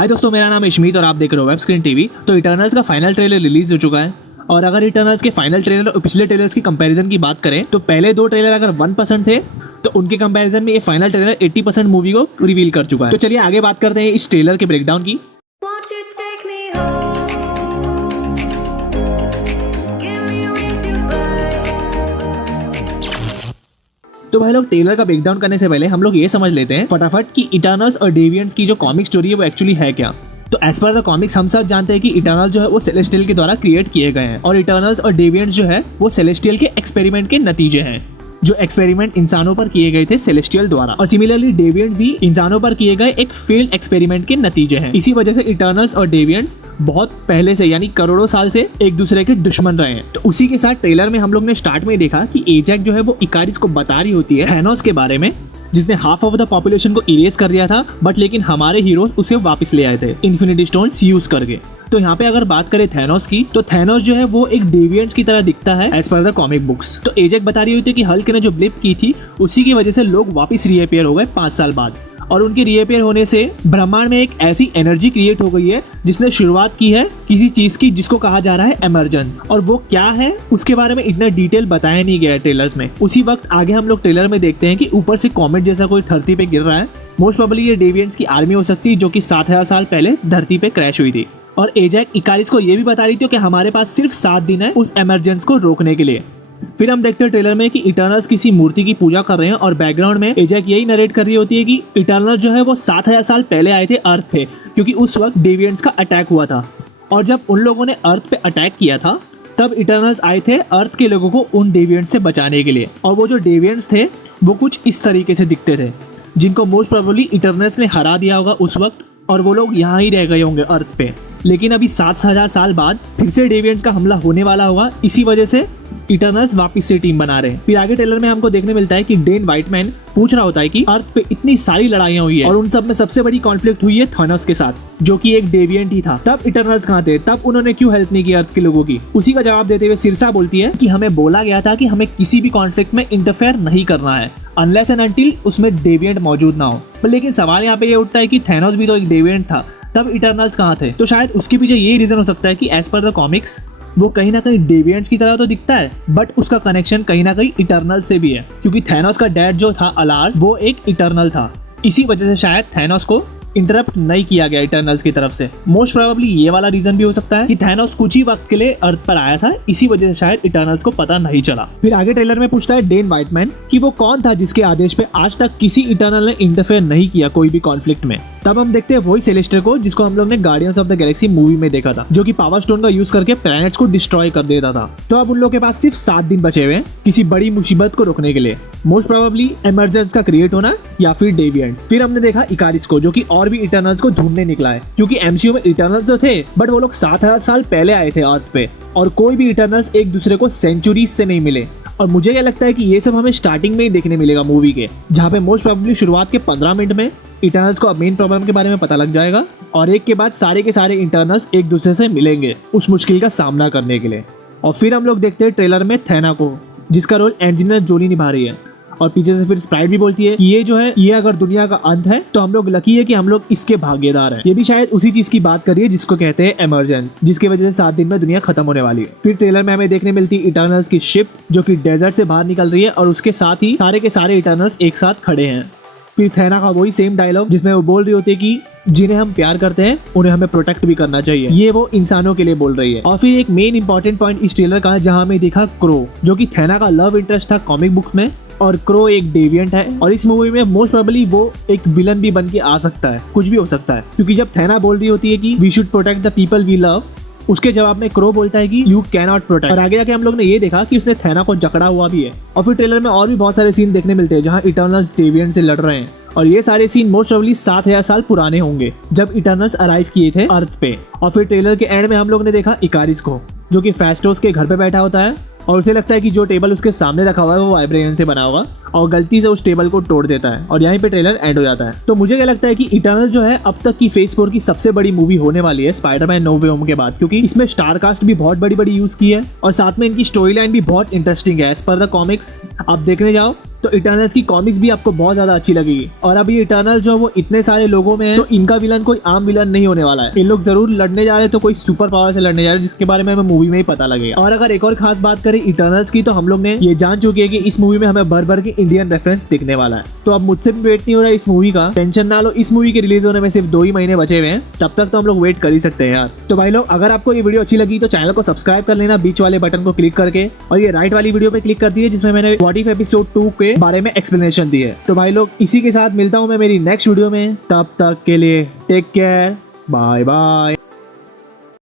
हाय दोस्तों, मेरा नाम इशमीत और आप देख रहे हो वेब स्क्रीन टीवी। तो इटर्नल्स का फाइनल ट्रेलर रिलीज हो चुका है और अगर इटर्नल्स के फाइनल ट्रेलर और पिछले ट्रेलर्स की कंपैरिजन की बात करें तो पहले दो ट्रेलर अगर 1% थे तो उनके कंपैरिजन में ये फाइनल ट्रेलर 80% मूवी को रिवील कर चुका है। तो चलिए आगे बात करते हैं इस ट्रेलर के ब्रेकडाउन की। Won't you take me home? Give me wings to fly. तो भाई लोग, ट्रेलर का ब्रेकडाउन करने से पहले हम लोग ये समझ लेते हैं फटाफट कि इटर्नल्स और डेविएंट्स की जो कॉमिक स्टोरी है वो एक्चुअली है क्या। तो एज पर द कॉमिक्स हम सब जानते हैं कि इटर्नल जो है वो सेलेस्टियल के द्वारा क्रिएट किए गए हैं और इटर्नल्स और डेविएंट्स जो है वो सेलेस्टियल के एक्सपेरिमेंट के नतीजे हैं, जो एक्सपेरिमेंट इंसानों पर किए गए थे सेलेस्टियल द्वारा। और सिमिलरली डेविएंट्स भी इंसानों पर किए गए एक फेल्ड एक्सपेरिमेंट के नतीजे हैं। इसी वजह से इटर्नल्स और डेविएंट्स बहुत पहले से यानी करोड़ों साल से एक दूसरे के दुश्मन रहे हैं। तो उसी के साथ ट्रेलर में हम लोग ने स्टार्ट में देखा कि एजैक जो है वो इकारिस को बता रही होती है थैनोस के बारे में, जिसने हाफ ऑफ द पॉपुलेशन को इरेज कर दिया था, बट लेकिन हमारे हीरोज उसे वापस ले आए थे इन्फिनिटी स्टोन्स यूज करके। तो यहाँ पे अगर बात करें थैनोस की, तो थैनोस जो है वो एक डेविएंट्स की तरह दिखता है as per the comic books. तो एजैक बता रही होती है कि हल्क ने जो ब्लिप की थी उसी की वजह से लोग वापस रीअपियर हो गए 5 साल बाद, और उनके रीअपियर होने से ब्रह्मांड में एक ऐसी एनर्जी क्रिएट हो गई है जिसने शुरुआत की है किसी चीज की जिसको कहा जा रहा है एमर्जन। और वो क्या है उसके बारे में इतना डिटेल बताया नहीं गया है ट्रेलर्स में। उसी वक्त आगे हम लोग ट्रेलर में देखते हैं कि ऊपर से कॉमेट जैसा कोई धरती पे गिर रहा है। मोस्ट प्रोबेबली ये डेविएंट्स की आर्मी हो सकती है जो कि 7000 साल पहले धरती पे क्रैश हुई थी। और एजैक इकारिस को ये भी बता रही थी कि हमारे पास सिर्फ 7 दिन है उस एमरजेंस को रोकने के लिए। फिर हम देखते हैं ट्रेलर में कि इटर्नल्स किसी मूर्ति की पूजा कर रहे हैं और बैकग्राउंड में एजैक यही नरेट कर रही होती है कि इटर्नल्स जो है वो 7000 साल पहले आए थे अर्थ पे, क्योंकि उस वक्त डेविएंट्स का अटैक हुआ था। और जब उन लोगों ने अर्थ पे अटैक किया था तब इटर्नल्स आए थे अर्थ के लोगों को उन डेविएंट्स से बचाने के लिए। और वो जो डेविएंट्स थे वो कुछ इस तरीके से दिखते थे, जिनको मोस्ट प्रोबेबली इटर्नल्स ने हरा दिया होगा उस वक्त, और वो लोग यहाँ ही रह गए होंगे अर्थ पे। लेकिन अभी 7000 साल बाद फिर से डेविएंट्स का हमला होने वाला होगा, इसी वजह से इटर्नल्स वापस से टीम बना रहे हैं। फिर आगे ट्रेलर में हमको देखने मिलता है कि डेन व्हाइटमैन पूछ रहा होता है कि अर्थ पे इतनी सारी लड़ाइयां हुई है और उन सब में सबसे बड़ी कॉन्फ्लिक्ट हुई है थैनोस के साथ, जो कि एक डेविएंट ही था। तब इटर्नल्स कहाँ थे? तब उन्होंने क्यों हेल्प नहीं की अर्थ के लोगों की? उसी का जवाब देते हुए सिरसा बोलती है कि हमें बोला गया था कि हमें किसी भी कॉन्फ्लिक्ट में इंटरफेयर नहीं करना है अनलेस एंड अनटिल उसमें डेविएंट मौजूद ना हो। लेकिन सवाल यहाँ पे ये उठता है कि थैनोस भी तो एक डेविएंट था, तब इटर्नल्स कहाँ थे? तो शायद उसके पीछे यही रीजन हो सकता है कि एज पर द कॉमिक्स वो कहीं ना कहीं डेविएंट्स की तरह तो दिखता है, बट उसका कनेक्शन कहीं ना कहीं इटर्नल से भी है, क्योंकि थैनोस का डैड जो था अलार्स वो एक इटर्नल था। इसी वजह से शायद थैनोस को इंटरप्ट नहीं किया गया इटर्नल्स की तरफ से। मोस्ट प्रोबेबली ये वाला रीजन भी हो सकता है कि थैनोस कुछ ही वक्त के लिए अर्थ पर आया था, इसी वजह से शायद इटर्नल्स को पता नहीं चला। फिर आगे ट्रेलर में पूछता है डेन व्हाइटमैन कि वो कौन था जिसके आदेश पे आज तक किसी इटर्नल ने इंटरफेयर नहीं किया कोई भी कॉन्फ्लिक्ट में। तब हम देखते हैं वही सेलेस्टर को जिसको हम लोग ने guardians of the Galaxy movie में देखा था, जो कि पावर स्टोन का यूज करके प्लैनेट्स को डिस्ट्रॉय कर देता था। तो अब उन लोगों के पास सिर्फ 7 दिन बचे हुए हैं किसी बड़ी मुसीबत को रोकने के लिए, मोस्ट प्रोबेबली एमरजेंस का क्रिएट होना या फिर डेविएंट्स। फिर हमने देखा इकारिस को, जो कि और भी इटर्नल्स को ढूंढने निकला है, क्योंकि एमसीयू में इटर्नल्स तो थे बट वो लोग 7000 साल पहले आए थे अर्थ पे, और कोई भी इटर्नल्स एक दूसरे को सेंचुरीज से नहीं मिले। और मुझे क्या लगता है कि ये सब हमें स्टार्टिंग में ही देखने मिलेगा मूवी के, जहाँ पे मोस्ट प्रोबेबली शुरुआत के 15 मिनट में इटर्नल्स को अब मेन प्रॉब्लम के बारे में पता लग जाएगा और एक के बाद सारे के सारे इटर्नल्स एक दूसरे से मिलेंगे उस मुश्किल का सामना करने के लिए। और फिर हम लोग देखते हैं ट्रेलर में थैना को, जिसका रोल एंजेलिना जोली निभा रही है। और पीछे से फिर स्प्राइट भी बोलती है कि ये जो है ये अगर दुनिया का अंत है तो हम लोग लकी है कि हम लोग इसके भागीदार हैं। ये भी शायद उसी चीज की बात कर रही है जिसको कहते हैं एमरजेंस, जिसकी वजह से 7 दिन में दुनिया खत्म होने वाली है। फिर ट्रेलर में हमें देखने मिलती है इटर्नल्स की शिप, जो कि डेजर्ट से बाहर निकल रही है और उसके साथ ही सारे के सारे इटर्नल्स एक साथ खड़े हैं। फिर थैना का वही सेम डायलॉग जिसमें वो बोल रही होती है कि जिन्हें हम प्यार करते हैं उन्हें हमें प्रोटेक्ट भी करना चाहिए, ये वो इंसानों के लिए बोल रही है। और फिर एक मेन इंपॉर्टेंट पॉइंट इस ट्रेलर का है जहां हमें देखा क्रो, जो कि थैना का लव इंटरेस्ट था कॉमिक बुक में, और क्रो एक डेविएंट है। और इस मूवी में मोस्ट प्रोबेबली वो एक विलन भी बन के आ सकता है, कुछ भी हो सकता है, क्योंकि जब थैना बोल रही होती है कि we should protect the people we love, उसके जवाब में क्रो बोलता है कि यू कैन नॉट प्रोटेक्ट। और आगे जाके हम लोग ने ये देखा कि उसने थैना को जकड़ा हुआ भी है। और फिर ट्रेलर में और भी बहुत सारे सीन देखने मिलते हैं जहाँ इटर्नल्स डेविएंट से लड़ रहे हैं, और ये सारे सीन मोस्ट प्रोबेबली 7000 साल पुराने होंगे जब इटर्नल्स अराइव किए थे अर्थ पे। और फिर ट्रेलर के एंड में हम लोग ने देखा इकारिस को, जो कि फेस्टोस के घर पे बैठा होता है और उसे लगता है कि जो टेबल उसके सामने रखा हुआ है वो वाइब्रेनियम से बना होगा, और गलती से उस टेबल को तोड़ देता है और यहीं पे ट्रेलर एंड हो जाता है। तो मुझे क्या लगता है कि इटर्नल जो है अब तक की फेज 4 की सबसे बड़ी मूवी होने वाली है स्पाइडरमैन नो वे होम के बाद, क्योंकि इसमें स्टार कास्ट भी बहुत बड़ी बड़ी यूज की है और साथ में इनकी स्टोरी लाइन भी बहुत इंटरेस्टिंग है एज पर द कॉमिक्स। आप देखने जाओ तो इटर्नल्स की कॉमिक्स भी आपको बहुत ज्यादा अच्छी लगेगी। और अभी इटर्नल्स जो है वो इतने सारे लोगों में है, तो इनका विलन कोई आम विलन नहीं होने वाला है। इन लोग जरूर लड़ने जा रहे हैं, तो कोई सुपर पावर से लड़ने जा रहे हैं, जिसके बारे में हमें मूवी में ही पता लगेगा। और अगर एक और खास बात करें इटर्नल्स की, तो हम लोग ने ये जान चुके हैं कि इस मूवी में हमें भर भर के इंडियन रेफरेंस दिखने वाला है। तो अब मुझसे भी वेट नहीं हो रहा है इस मूवी का। टेंशन ना लो, इस मूवी के रिलीज होने में सिर्फ 2 ही महीने बचे हुए हैं, तब तक तो हम लोग वेट कर ही सकते हैं यार। तो भाई लोग, अगर आपको ये वीडियो अच्छी लगी तो चैनल को सब्सक्राइब कर लेना बीच वाले बटन को क्लिक करके, और ये राइट वाली वीडियो पे क्लिक कर दिए जिसमें मैंने व्हाट इफ एपिसोड 2 के बारे में एक्सप्लेनेशन दी है। तो भाई लोग, इसी के साथ मिलता हूँ मैं मेरी नेक्स्ट वीडियो में। तब तक के लिए टेक केयर, बाय बाय।